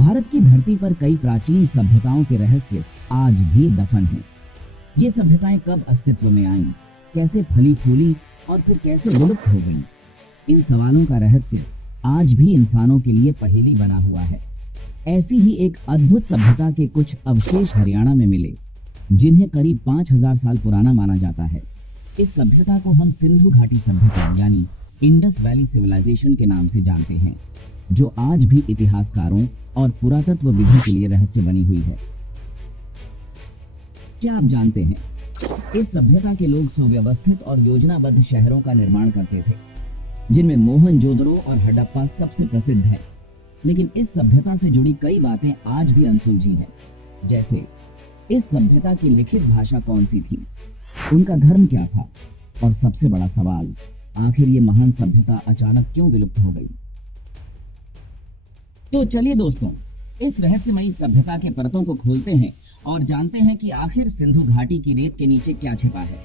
भारत की धरती पर कई प्राचीन सभ्यताओं के रहस्य आज भी दफन हैं। ये सभ्यताएं कब अस्तित्व में आईं, कैसे फली फूली और फिर कैसे विलुप्त हो गईं? इन सवालों का रहस्य आज भी इंसानों के लिए पहेली बना हुआ है। ऐसी ही एक अद्भुत सभ्यता के कुछ अवशेष हरियाणा में मिले, जिन्हें करीब 5000 साल पुराना माना जाता है। इस सभ्यता को हम सिंधु घाटी सभ्यता यानी इंडस वैली सिविलाइजेशन के नाम से जानते हैं, जो आज भी इतिहासकारों और पुरातत्वविदों के लिए रहस्य बनी हुई है। क्या आप जानते हैं, इस सभ्यता के लोग सुव्यवस्थित और योजनाबद्ध शहरों का निर्माण करते थे, जिनमें मोहनजोदड़ो और हड़प्पा सबसे प्रसिद्ध है। लेकिन इस सभ्यता से जुड़ी कई बातें आज भी अनसुलझी हैं। जैसे इस सभ्यता की लिखित भाषा कौन सी थी, उनका धर्म क्या था, और सबसे बड़ा सवाल, आखिर ये महान सभ्यता अचानक क्यों विलुप्त हो गई? तो चलिए दोस्तों, इस रहस्यमयी सभ्यता के परतों को खोलते हैं और जानते हैं कि आखिर सिंधु घाटी की रेत के नीचे क्या छिपा है।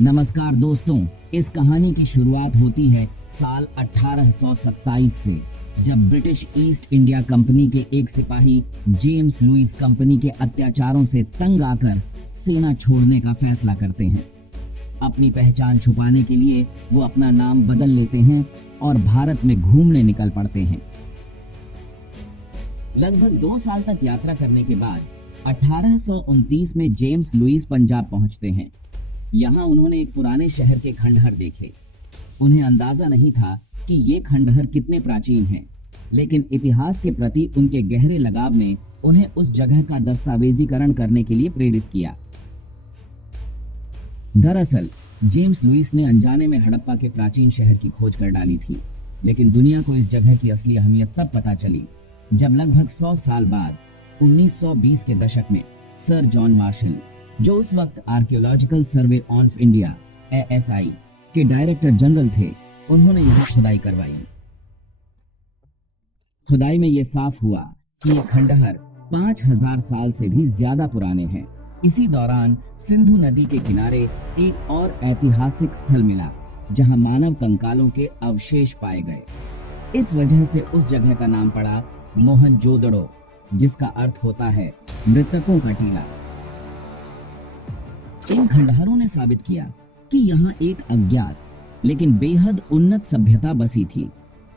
नमस्कार दोस्तों, इस कहानी की शुरुआत होती है साल 1827 से, जब ब्रिटिश ईस्ट इंडिया कंपनी के एक सिपाही जेम्स लुइस कंपनी के अत्याचारों से तंग आकर सेना छोड़ने का फैसला करते हैं। अपनी पहचान छुपाने के लिए वो अपना नाम बदल लेते हैं और भारत में घूमने निकल पड़ते हैं। लगभग 2 साल तक यात्रा करने के बाद 1829 में जेम्स लुइस पंजाब पहुंचते हैं। यहाँ उन्होंने एक पुराने शहर के खंडहर देखे। उन्हें अंदाजा नहीं था कि ये खंडहर कितने प्राचीन हैं, लेकिन इतिहास के प्रति उनके गहरे लगाव ने उन्हें उस जगह का दस्तावेजीकरण करने के लिए प्रेरित किया। दरअसल जेम्स लुइस ने अनजाने में हड़प्पा के प्राचीन शहर की खोज कर डाली थी, लेकिन दुनिया को इस जगह की असली अहमियत तब पता चली जब लगभग 100 साल बाद 1920 के दशक में सर जॉन मार्शल, जो उस वक्त archaeological survey of India ASI के डायरेक्टर जनरल थे, उन्होंने यहाँ खुदाई करवाई। खुदाई में यह साफ हुआ कि ये खंडहर 5000 साल से भी ज्यादा पुराने हैं। इसी दौरान सिंधु नदी के किनारे एक और ऐतिहासिक स्थल मिला, जहां मानव कंकालों के अवशेष पाए गए। इस वजह से उस जगह का नाम पड़ा मोहनजोदड़ो, जिसका अर्थ होता है मृतकों का टीला। इन खंडहरों ने साबित किया कि यहाँ एक अज्ञात लेकिन बेहद उन्नत सभ्यता बसी थी,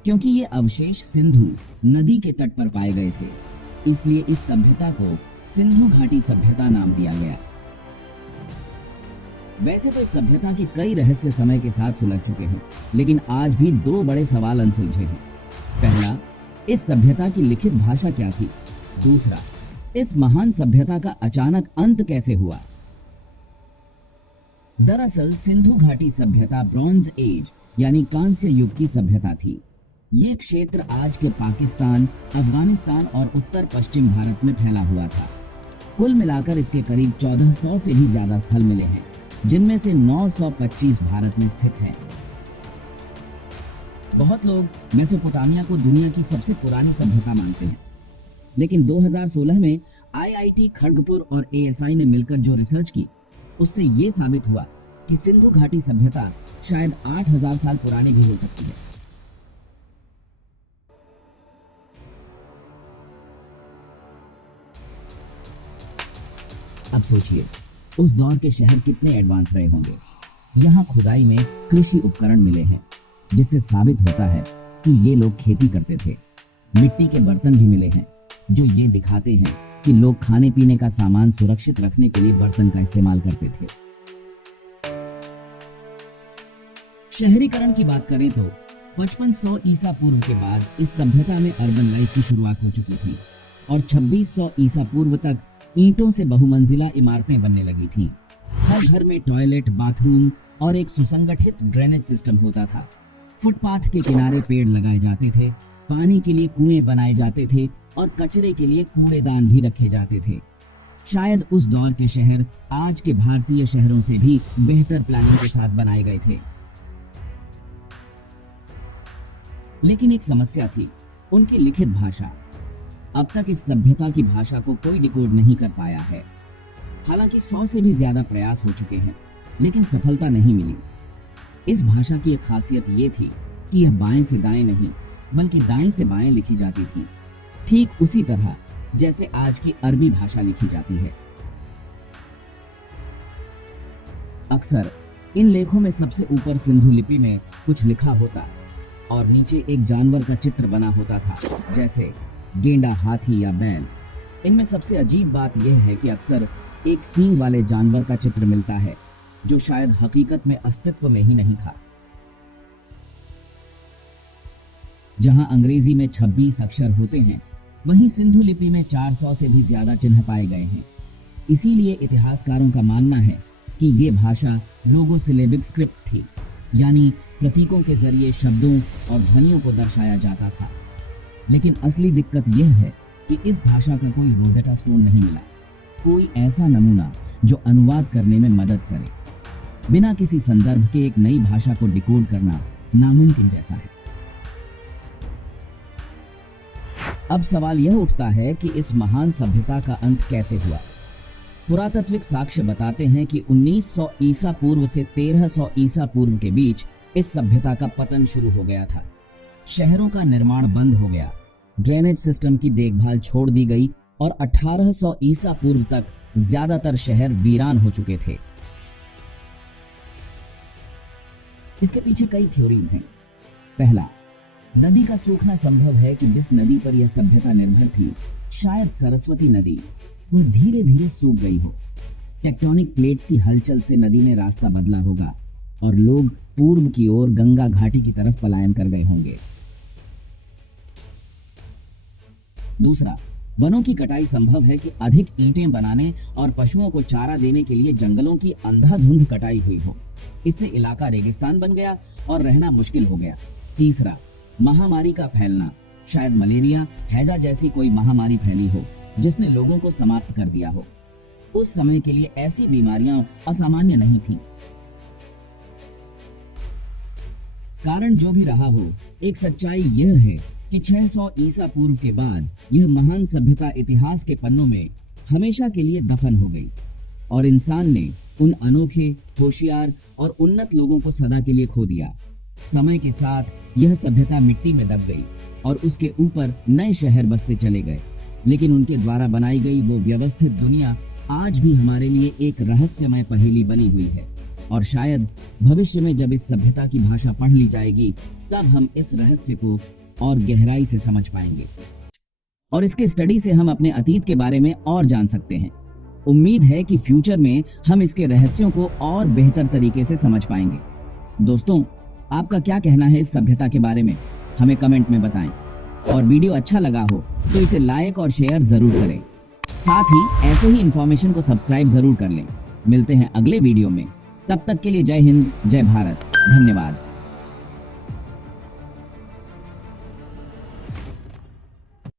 क्योंकि ये अवशेष सिंधु नदी के तट पर पाए गए थे। इसलिए इस सभ्यता को सिंधु घाटी सभ्यता नाम दिया गया। वैसे तो इस सभ्यता के कई रहस्य समय के साथ सुलझ चुके हैं, लेकिन आज भी 2 बड़े सवाल अनसुलझे हैं। पहला, इस सभ्यता की लिखित भाषा क्या थी? दूसरा, इस महान सभ्यता का अचानक अंत कैसे हुआ? दरअसल सिंधु घाटी सभ्यता ब्रॉन्ज एज यानी कांस्य युग की सभ्यता थी। ये क्षेत्र आज के पाकिस्तान, अफगानिस्तान और उत्तर पश्चिम भारत में फैला हुआ था। कुल मिलाकर इसके करीब 1400 से भी ज्यादा स्थल मिले हैं, जिनमें से 925 भारत में स्थित हैं। बहुत लोग मेसोपोटामिया को दुनिया की सबसे पुरानी सभ्यता मानते हैं, लेकिन 2016 में IIT खड़गपुर और ASI ने मिलकर जो रिसर्च की, उससे ये साबित हुआ कि सिंधु घाटी सभ्यता शायद 8000 साल पुरानी भी हो सकती है। अब सोचिए, उस दौर के शहर कितने एडवांस रहे होंगे। यहाँ खुदाई में कृषि उपकरण मिले हैं, जिससे साबित होता है कि ये लोग खेती करते थे। मिट्टी के बर्तन भी मिले हैं, जो ये दिखाते हैं कि लोग खाने पीने का सामान सुरक्षित रखने के लिए बर्तन का इस्तेमाल करते थे। शहरीकरण की बात करें तो 5500 ईसा पूर्व के बाद इस सभ्यता में अर्बन लाइफ की शुरुआत हो चुकी थी और 2600 ईसा पूर्व तक ईंटों से बहुमंजिला इमारतें बनने लगी थीं। हर घर में टॉयलेट, बाथरूम और एक सुसंगठित ड्रेनेज सिस्टम होता था। फुटपाथ के किनारे पेड़ लगाए जाते थे, पानी के लिए कुएं बनाए जाते थे और कचरे के लिए कूड़ेदान भी रखे जाते थे। शायद उस दौर के शहर आज के भारतीय शहरों से भी बेहतर प्लानिंग के साथ बनाए गए थे। लेकिन एक समस्या थी, उनकी लिखित भाषा। अब तक इस सभ्यता की भाषा को कोई डिकोड नहीं कर पाया है। हालांकि 100 से भी ज्यादा प्रयास हो चुके हैं, लेकिन सफलता नहीं मिली। इस भाषा की एक खासियत ये थी कि यह बाएं से दाएं नहीं, बल्कि दाएं से बाएं लिखी जाती थी, ठीक उसी तरह जैसे आज की अरबी भाषा लिखी जाती है। अक्सर इन लेखों में सबसे ऊपर सिंधु लिपि में कुछ लिखा होता और नीचे एक जानवर का चित्र बना होता था, जैसे गेंडा, हाथी या बैल। इनमें सबसे अजीब बात यह है कि अक्सर एक सींग वाले जानवर का चित्र मिलता है, जो शायद हकीकत में अस्तित्व में ही नहीं था। जहां अंग्रेजी में 26 अक्षर होते हैं, वहीं सिंधु लिपि में 400 से भी ज्यादा चिन्ह पाए गए हैं। इसीलिए इतिहासकारों का मानना है कि ये भाषा लोगोसिलेबिक स्क्रिप्ट थी, यानी प्रतीकों के जरिए शब्दों और ध्वनियों को दर्शाया जाता था। लेकिन असली दिक्कत यह है कि इस भाषा का कोई रोजेटा स्टोन नहीं मिला, कोई ऐसा नमूना जो अनुवाद करने में मदद करे। बिना किसी संदर्भ के एक नई भाषा को डिकोड करना नामुमकिन जैसा है। अब सवाल यह उठता है कि इस महान सभ्यता का अंत कैसे हुआ। पुरातात्विक साक्ष्य बताते हैं कि 1900 ईसा पूर्व से 1300 ईसा पूर्व के बीच इस सभ्यता का पतन शुरू हो गया था। शहरों का निर्माण बंद हो गया, ड्रेनेज सिस्टम की देखभाल छोड़ दी गई और 1800 ईसा पूर्व तक ज्यादातर शहर वीरान हो चुके थे। इसके पीछे कई थ्योरीज हैं। पहला, नदी का सूखना संभव है कि जिस नदी पर यह सभ्यता निर्भर थी, शायद सरस्वती नदी, वह धीरे धीरे सूख गई हो। टेक्टोनिक प्लेट्स की हलचल से नदी ने रास्ता बदला होगा और लोग पूर्व की ओर गंगा घाटी की तरफ पलायन कर गए होंगे। दूसरा, वनों की कटाई संभव है कि अधिक ईंटें बनाने और पशुओं को चारा देने के लिए जंगलों की अंधाधुंध कटाई हुई हो। इससे इलाका रेगिस्तान बन गया और रहना मुश्किल हो गया। तीसरा, महामारी का फैलना, शायद मलेरिया, हैजा जैसी कोई महामारी फैली हो जिसने लोगों को समाप्त कर दिया हो। उस समय के लिए ऐसी बीमारियां असामान्य नहीं थीं। कारण जो भी रहा हो, एक सच्चाई यह है कि 600 ईसा पूर्व के बाद यह महान सभ्यता इतिहास के पन्नों में हमेशा के लिए दफन हो गई और इंसान ने उन अनोखे, होशियार और उन्नत लोगों को सदा के लिए खो दिया। समय के साथ यह सभ्यता मिट्टी में दब गई और उसके ऊपर नए शहर बसते चले गए, लेकिन उनके द्वारा बनाई गई वो व्यवस्थित दुनिया आज भी हमारे लिए एक रहस्यमय पहेली बनी हुई है। और शायद भविष्य में जब इस सभ्यता की भाषा पढ़ ली जाएगी, तब हम इस रहस्य को और गहराई से समझ पाएंगे और इसके स्टडी से हम अपने अतीत के बारे में और जान सकते हैं। उम्मीद है कि फ्यूचर में हम इसके रहस्यों को और बेहतर तरीके से समझ पाएंगे। दोस्तों, आपका क्या कहना है इस सभ्यता के बारे में? हमें कमेंट में बताएं और वीडियो अच्छा लगा हो तो इसे लाइक और शेयर जरूर करें। साथ ही ऐसे ही इंफॉर्मेशन को सब्सक्राइब जरूर कर लें। मिलते हैं अगले वीडियो में, तब तक के लिए जय हिंद, जय भारत, धन्यवाद।